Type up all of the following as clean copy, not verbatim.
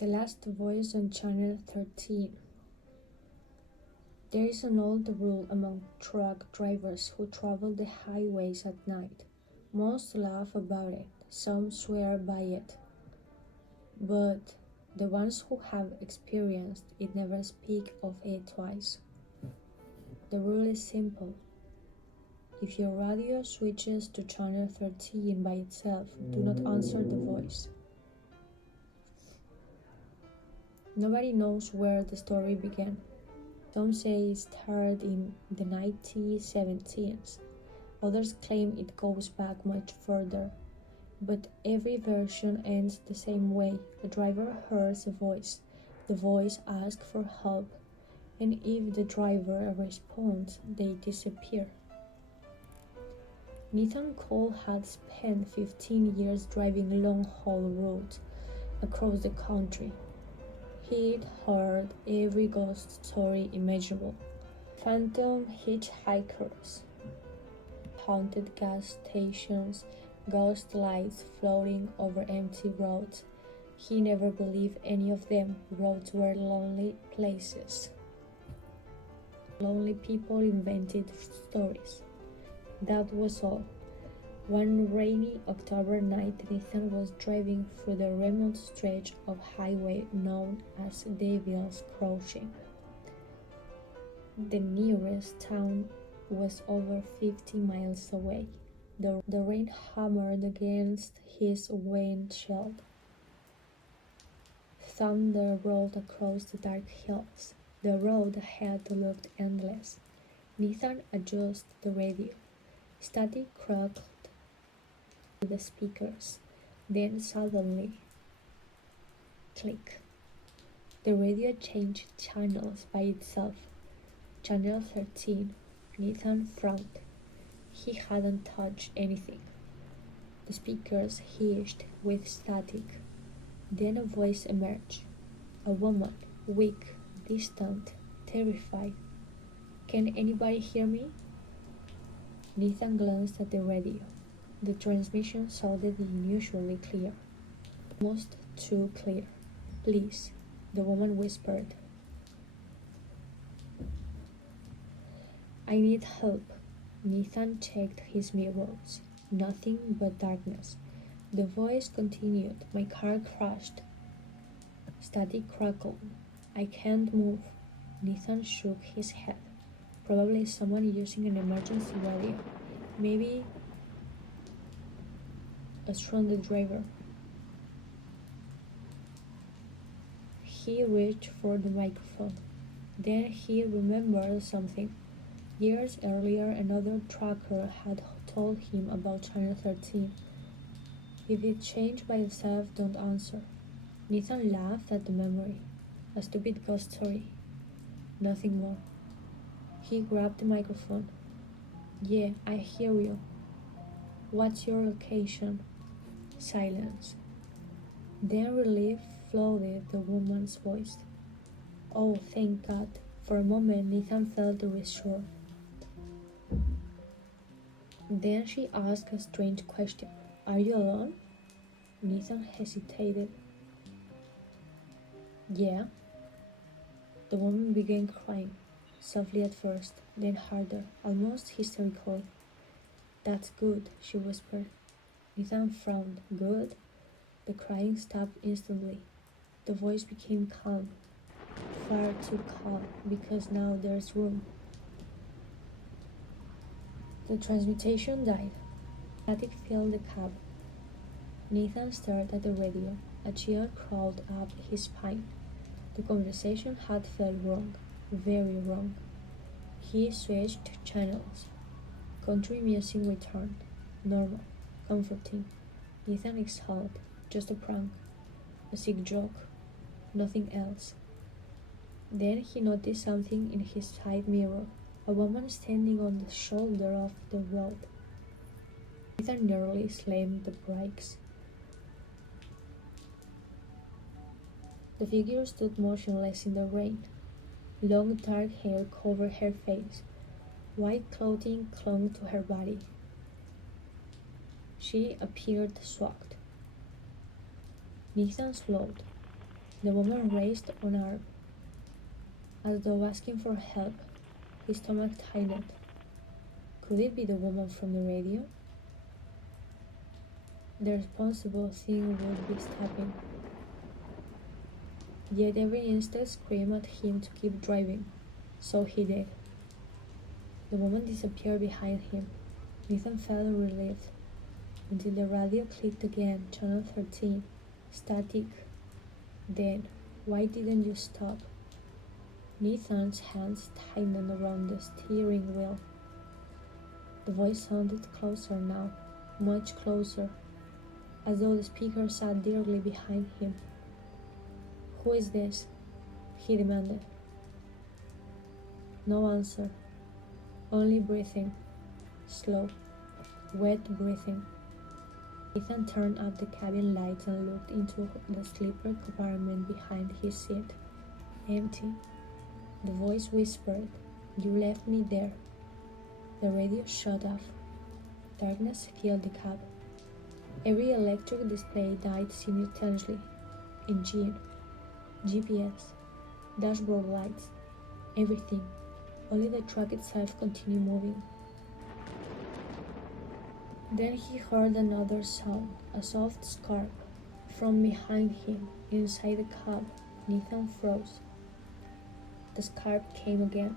The last voice on Channel 13. There is an old rule among truck drivers who travel the highways at night. Most laugh about it, some swear by it. But the ones who have experienced it never speak of it twice. The rule is simple. If your radio switches to Channel 13 by itself, do not answer the voice. Nobody knows where the story began. Some say it started in the 1970s. Others claim it goes back much further. But every version ends the same way. The driver hears a voice. The voice asks for help. And if the driver responds, they disappear. Nathan Cole had spent 15 years driving long-haul roads across the country. He'd heard every ghost story imaginable. Phantom hitchhikers, haunted gas stations, ghost lights floating over empty roads. He never believed any of them. Roads were lonely places. Lonely people invented stories. That was all. One rainy October night, Nathan was driving through the remote stretch of highway known as Devil's Crossing. The nearest town was over 50 miles away. The rain hammered against his windshield. Thunder rolled across the dark hills. The road ahead looked endless. Nathan adjusted the radio. Static crackled the speakers. Then suddenly, click. The radio changed channels by itself. Channel 13. Nathan frowned. He hadn't touched anything. The speakers hissed with static. Then a voice emerged. A woman, weak, distant, terrified. "Can anybody hear me?" Nathan glanced at the radio. The transmission sounded unusually clear. Almost too clear. "Please," the woman whispered. "I need help." Nathan checked his mirrors. Nothing but darkness. The voice continued. "My car crashed." Static crackled. "I can't move." Nathan shook his head. Probably someone using an emergency radio. Maybe a stranded driver. He reached for the microphone. Then he remembered something. Years earlier, another trucker had told him about Channel 13. If it changed by itself, don't answer. Nathan laughed at the memory. A stupid ghost story. Nothing more. He grabbed the microphone. "Yeah, I hear you. What's your location?" Silence. Then relief flooded the woman's voice. "Oh, thank God." For a moment, Nathan felt reassured. Then she asked a strange question. "Are you alone?" Nathan hesitated. "Yeah." The woman began crying, softly at first, then harder, almost hysterically. "That's good," she whispered. Nathan frowned. "Good?" The crying stopped instantly. The voice became calm, far too calm, because now there's room. The transmission died. Static filled the cab. Nathan stared at the radio. A chill crawled up his spine. The conversation had felt wrong, very wrong. He switched channels. Country music returned. Normal, comforting. Nathan exhaled. Just a prank. A sick joke. Nothing else. Then he noticed something in his side mirror. A woman standing on the shoulder of the road. Nathan nearly slammed the brakes. The figure stood motionless in the rain. Long dark hair covered her face. White clothing clung to her body. She appeared swagged. Nathan slowed. The woman raised an arm, as though asking for help. His stomach tightened. Could it be the woman from the radio? The responsible thing would be stopping. Yet every instinct screamed at him to keep driving, so he did. The woman disappeared behind him. Nathan felt relieved, until the radio clicked again, channel 13, static. Then, why didn't you stop? Nathan's hands tightened around the steering wheel. The voice sounded closer now, much closer, as though the speaker sat directly behind him. Who is this? He demanded. No answer, only breathing, slow, wet breathing. Ethan turned up the cabin lights and looked into the sleeper compartment behind his seat. Empty. The voice whispered, "You left me there." The radio shut off. Darkness filled the cab. Every electric display died simultaneously. Engine, GPS, dashboard lights, everything. Only the truck itself continued moving. Then he heard another sound, a soft scarp. From behind him, inside the cab, Nathan froze. The scarp came again,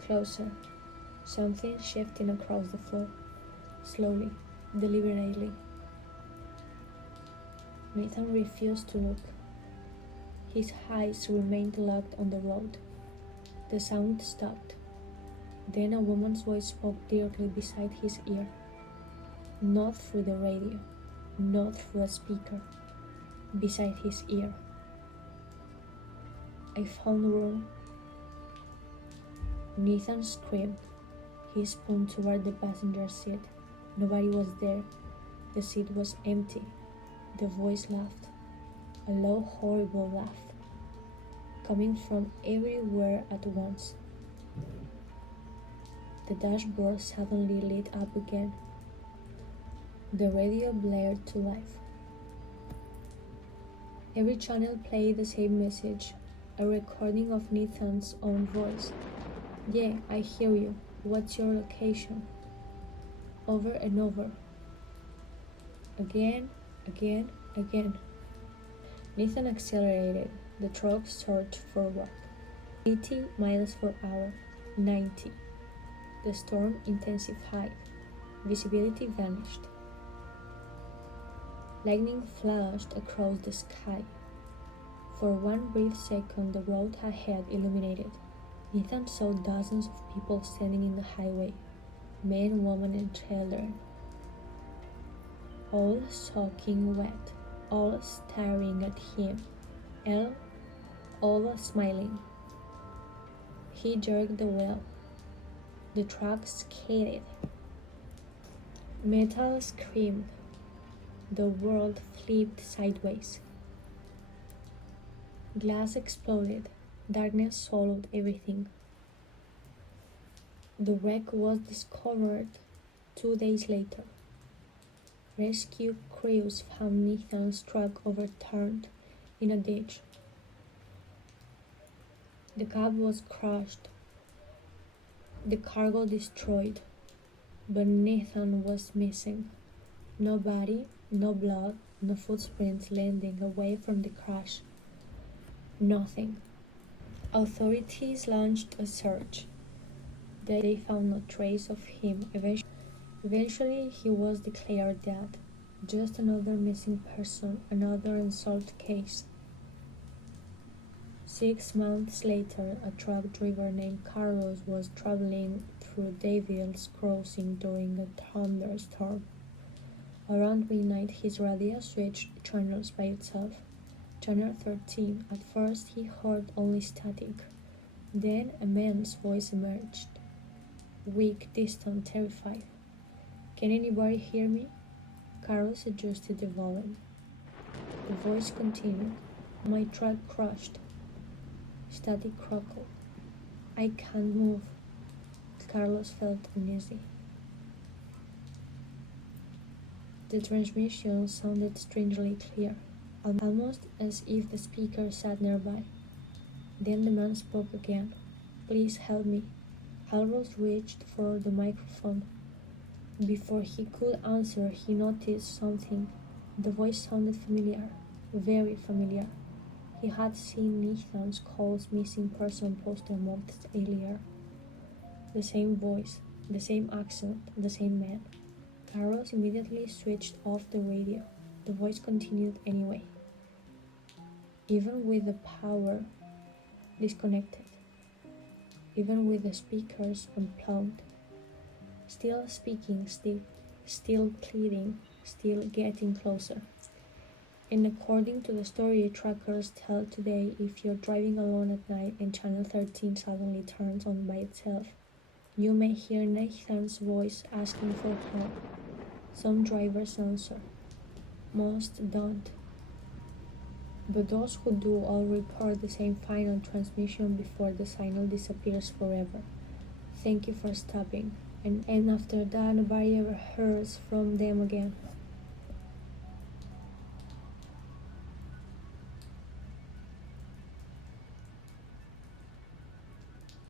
closer. Something shifting across the floor, slowly, deliberately. Nathan refused to look. His eyes remained locked on the road. The sound stopped. Then a woman's voice spoke directly beside his ear. Not through the radio, not through a speaker, beside his ear. "I found room." Nathan screamed. He spun toward the passenger seat. Nobody was there. The seat was empty. The voice laughed, a low, horrible laugh, coming from everywhere at once. The dashboard suddenly lit up again. The radio blared to life. Every channel played the same message, a recording of Nathan's own voice. "Yeah, I hear you. What's your location?" Over and over. Again, again, again. Nathan accelerated. The truck surged forward. 80 miles per hour. 90. The storm intensified. Visibility vanished. Lightning flashed across the sky. For one brief second, the road ahead illuminated. Nathan saw dozens of people standing in the highway, men, women, and children, all soaking wet, all staring at him, all smiling. He jerked the wheel. The truck skidded. Metal screamed. The world flipped sideways. Glass exploded. Darkness swallowed everything. The wreck was discovered 2 days later. Rescue crews found Nathan's truck overturned in a ditch. The cab was crushed, the cargo destroyed, but Nathan was missing. No body, no blood, no footprints leading away from the crash. Nothing. Authorities launched a search. They found no trace of him. Eventually, he was declared dead. Just another missing person, another unsolved case. 6 months later, a truck driver named Carlos was traveling through Devil's Crossing during a thunderstorm. Around midnight, his radio switched channels by itself. Channel 13. At first, he heard only static. Then a man's voice emerged. Weak, distant, terrified. "Can anybody hear me?" Carlos adjusted the volume. The voice continued. "My truck crushed." Static crackled. "I can't move." Carlos felt uneasy. The transmission sounded strangely clear. almost as if the speaker sat nearby. Then the man spoke again. "Please help me." Hallrose reached for the microphone. Before he could answer, he noticed something. The voice sounded familiar, very familiar. He had seen Nathan's Cole's missing person poster months earlier. The same voice, the same accent, the same man. Hallrose immediately switched off the radio. The voice continued anyway. Even with the power disconnected, even with the speakers unplugged, still speaking, still pleading, still getting closer. And according to the story trackers tell today, if you're driving alone at night and channel 13 suddenly turns on by itself, you may hear Nathan's voice asking for help. Some drivers answer, most don't. But those who do all report the same final transmission before the signal disappears forever. "Thank you for stopping." And after that, nobody ever hears from them again.